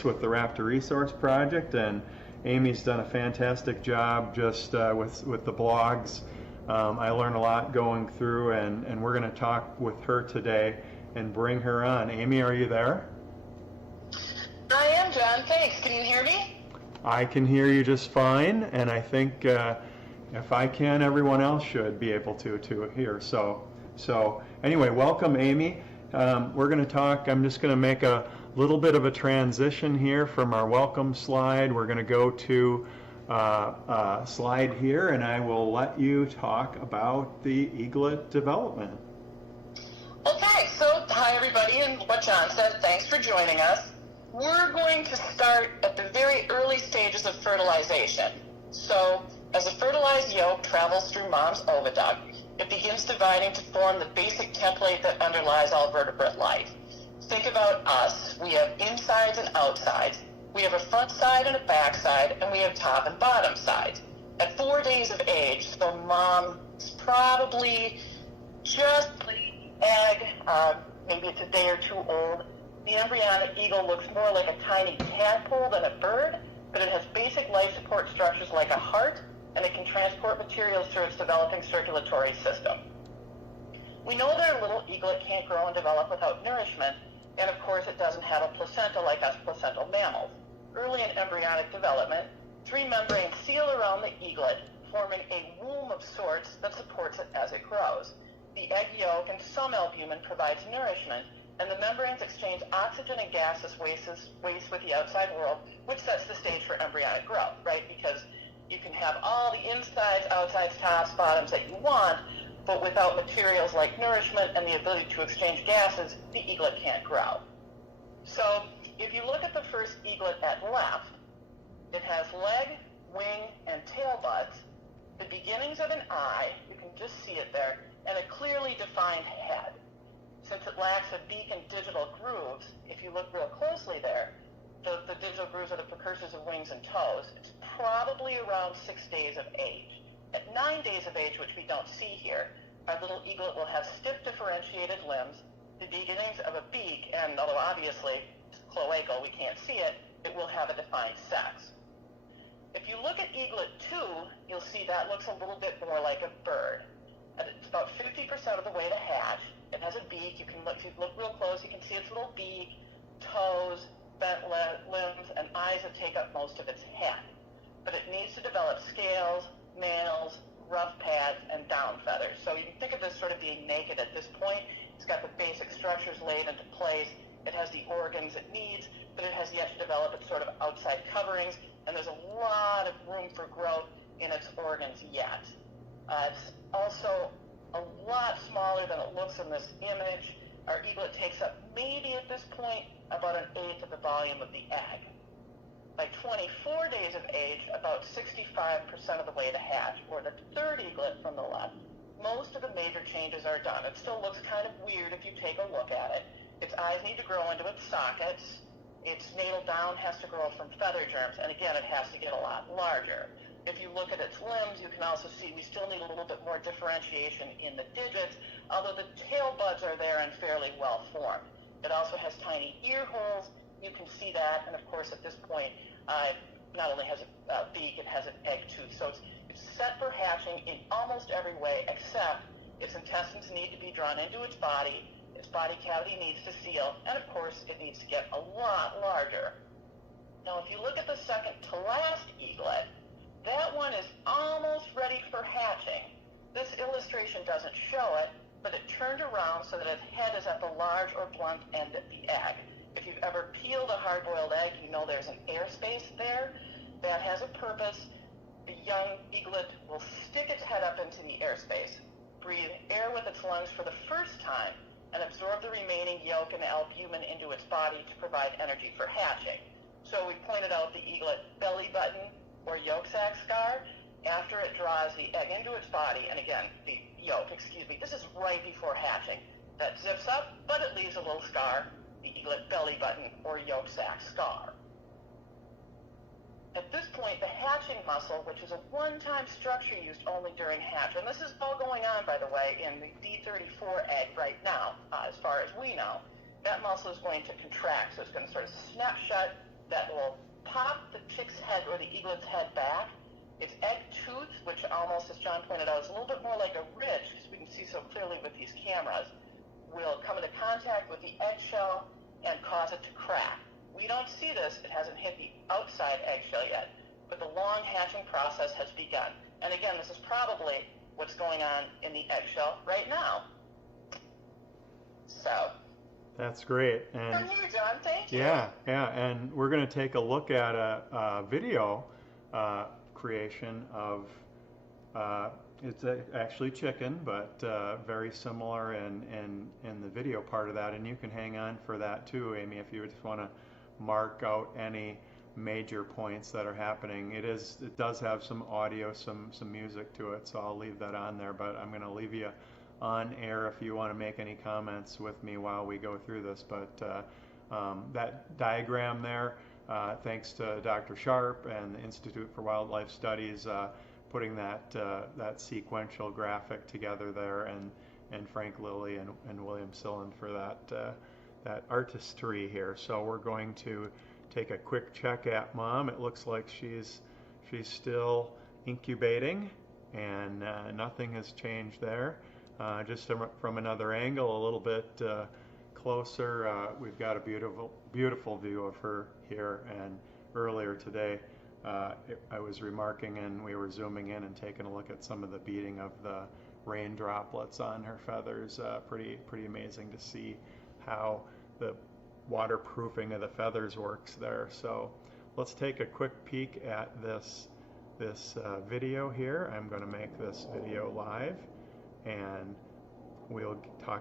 space with the Raptor Resource Project, and Amy's done a fantastic job just with the blogs. I learned a lot going through, and we're going to talk with her today and bring her on. Amy, are you there? I am, John. Thanks. Can you hear me? I can hear you just fine, and I think if I can, everyone else should be able to hear. So anyway, welcome, Amy. We're going to talk. I'm just going to make a little bit of a transition here from our welcome slide. We're going to go to a slide here, and I will let you talk about the eaglet development. Okay, so hi everybody, and what John said, thanks for joining us. We're going to start at the very early stages of fertilization. So as a fertilized yolk travels through mom's oviduct, it begins dividing to form the basic template that underlies all vertebrate life. Think about us. We have insides and outsides. We have a front side and a back side, and we have top and bottom sides. At 4 days of age, so mom's probably just the egg, maybe it's a day or two old. The embryonic eagle looks more like a tiny tadpole than a bird, but it has basic life support structures like a heart, and it can transport materials through its developing circulatory system. We know that our little eaglet can't grow and develop without nourishment, and of course it doesn't have a placenta like us placental mammals. Early in embryonic development, 3 membranes seal around the eaglet, forming a womb of sorts that supports it as it grows. The egg yolk and some albumin provides nourishment, and the membranes exchange oxygen and gaseous waste with the outside world, which sets the stage for embryonic growth, right? Because you can have all the insides, outsides, tops, bottoms that you want, but without materials like nourishment and the ability to exchange gases, the eaglet can't grow. So if you look at the first eaglet at left, it has leg, wing, and tail buds, the beginnings of an eye, you can just see it there, and a clearly defined head. Since it lacks a beak and digital grooves, if you look real closely there, the digital grooves are the precursors of wings and toes. It's probably around 6 days of age. At 9 days of age, which we don't see here, our little eaglet will have stiff differentiated limbs, the beginnings of a beak, and although obviously it's cloacal, we can't see it, it will have a defined sex. If you look at eaglet 2, you'll see that looks a little bit more like a bird. And it's about 50% of the way to hatch. It has a beak. You can look, if you look real close, you can see its little beak, toes, bent limbs, and eyes that take up most of its head. But it needs to develop scales, nails, rough pads, and down feathers. So you can think of this sort of being naked at this point. It's got the basic structures laid into place. It has the organs it needs, but it has yet to develop its sort of outside coverings, and there's a lot of room for growth in its organs yet. It's also a lot smaller than it looks in this image. Our eaglet takes up maybe at this point about 1/8 of the volume of the egg. By 24 days of age, about 65% of the way to hatch, or the third eaglet from the left, most of the major changes are done. It still looks kind of weird if you take a look at it. Its eyes need to grow into its sockets. Its natal down has to grow from feather germs, and again, it has to get a lot larger. If you look at its limbs, you can also see we still need a little bit more differentiation in the digits, although the tail buds are there and fairly well formed. It also has tiny ear holes. You can see that, and of course at this point, not only has a beak, it has an egg tooth. So it's set for hatching in almost every way, except its intestines need to be drawn into its body cavity needs to seal, and of course it needs to get a lot larger. Now if you look at the second to last eaglet, that one is almost ready for hatching. This illustration doesn't show it, but it turned around so that its head is at the large or blunt end of the egg. If you've ever peeled a hard-boiled egg, you know there's an airspace there. That has a purpose. The young eaglet will stick its head up into the airspace, breathe air with its lungs for the first time, and absorb the remaining yolk and albumin into its body to provide energy for hatching. So we pointed out the eaglet belly button or yolk sac scar after it draws the egg into its body, and again, the yolk, this is right before hatching. That zips up, but it leaves a little scar, the eaglet belly button or yolk sac scar. At this point, the hatching muscle, which is a one-time structure used only during hatch, and this is all going on, by the way, in the D34 egg right now, as far as we know, that muscle is going to contract, so it's going to sort of snap shut, that will pop the chick's head or the eaglet's head back. Its egg tooth, which almost, as John pointed out, is a little bit more like a ridge, because we can see so clearly with these cameras, will come into contact with the eggshell and cause it to crack. We don't see this. It hasn't hit the outside eggshell yet, but the long hatching process has begun. And again, this is probably what's going on in the eggshell right now. So. That's great. And from you, John. Thank you. yeah, and we're going to take a look at a video creation of, it's actually chicken, but very similar in the video part of that. And you can hang on for that too, Amy, if you just want to mark out any major points that are happening. It does have some audio, some music to it, so I'll leave that on there, but I'm going to leave you on air if you want to make any comments with me while we go through this. But that diagram there, thanks to Dr. Sharp and the Institute for Wildlife Studies putting that sequential graphic together there, and Frank Lilly and William Sillen for that artistry here. So we're going to take a quick check at Mom. It looks like she's still incubating, and nothing has changed there. Just from another angle, a little bit closer, we've got a beautiful view of her here. And earlier today, I was remarking, and we were zooming in and taking a look at some of the beating of the rain droplets on her feathers. Pretty amazing to see how the waterproofing of the feathers works there. So let's take a quick peek at this video here. I'm going to make this video live, and we'll talk